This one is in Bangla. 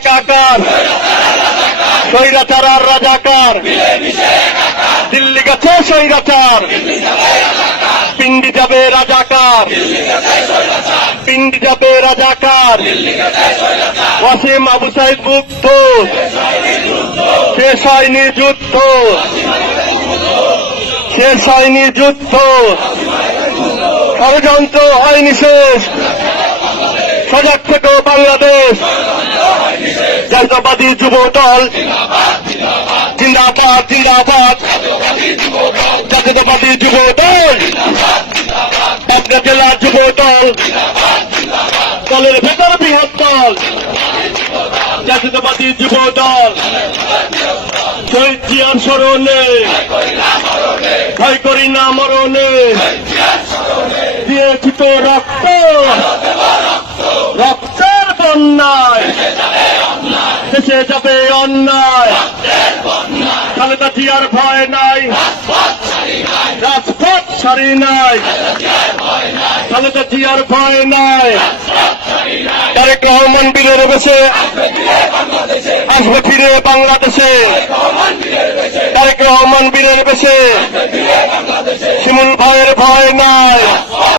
একাকার, স্বৈরাচার আর রাজাকার, দিল্লি গেছে স্বৈরাচার, পিন্ডি যাবে রাজাকার, পিন্ডি যাবে রাজাকার, ওয়াসিম আবু সাইদ মুক্ত, শেষ হয়নি যুদ্ধ, শেষ হয়নি যুদ্ধ, ষড়যন্ত্র হয়নি শেষ, সজাগ থেকো বাংলাদেশ, জাতীয়তাবাদী যুব দল জিন্দাবাদ জিন্দাবাদ, জাতীয়তাবাদী যুব দল, পাবনা জেলার যুব দল, দলের ভেতর বৃহৎ দল, জাতীয়তাবাদী যুব দল, শহীদ জিয়ার স্মরণে ভয় করি না মরণে, দিয়েছি তো রক্ত, রক্তের বন্যায় দেশে যাবে অন্যায়, খালেদা জিয়ার ভয় নাই, রাজপথ ছাড়ি নাই, খালেদা জিয়ার ভয় নাই, তারেক রহমান বীরের বেশে আসবে ফিরে বাংলাদেশে, তারেক রহমান বীরের বেশে শিমুল ভাইয়ের ভয় নাই।